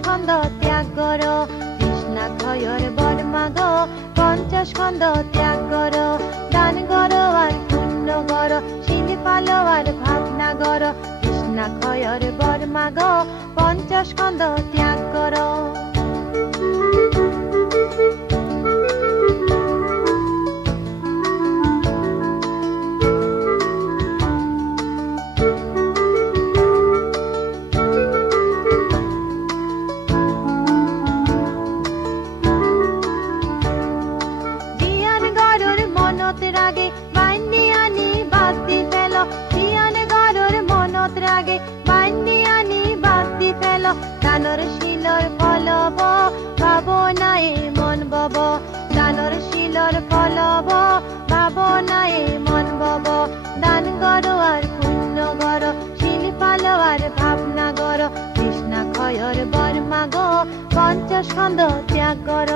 স্কন্ধ ত্যাগ কর, তৃষ্ণাক্ষয়র বর্মাগ পঞ্চাশ স্কন্ধ ত্যাগ কর, দান কর আর পুণ্য কর, শিল্পাল আর ভাবনা কর, তৃষ্ণাক্ষয়র বর্মাগ পঞ্চাশ স্কন্ধ ত্যাগ কর। দানর শিলর ফলব ভাবনায়ে মন বব, দানর শিলর ফলব ভাবনায়ে মন বব, দান কর আর পুণ্য কর, শিল্পাল আর ভাবনা কর, তৃষ্ণাক্ষয়র বর্মাগ পঞ্চাশ স্কন্ধ ত্যাগ কর।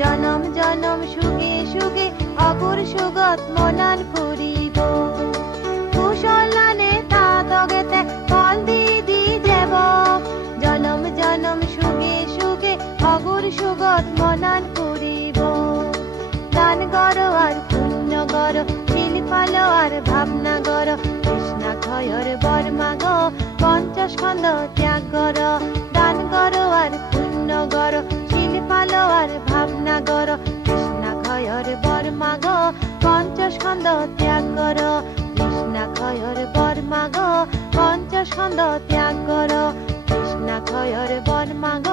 জনম জনম সুগে সুগে অগুর সুগত মনান ফুরিব, কুশলানে তা দগেতে ফল দি যাব, জনম জনম সুগে সুগে অগুর সুগত মনান ফুরিব, দান কর আর পুণ্য কর, শিল্পাল আর ভাবনা কর, তৃষ্ণাক্ষয়র বর্মাগ পঞ্চাশ স্কন্ধ ত্যাগ কর, দান কর আর পুণ্য কর, শিল্পাল আর ভাবনা কর, তৃষ্ণাক্ষয়র বর্মাগ পঞ্চাশ স্কন্ধ ত্যাগ কর, তৃষ্ণাক্ষয়র বর্মাগ পঞ্চাশ স্কন্ধ ত্যাগ কর, তৃষ্ণাক্ষয়র বর্মাগ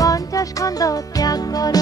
পঞ্চাশ স্কন্ধ ত্যাগ কর।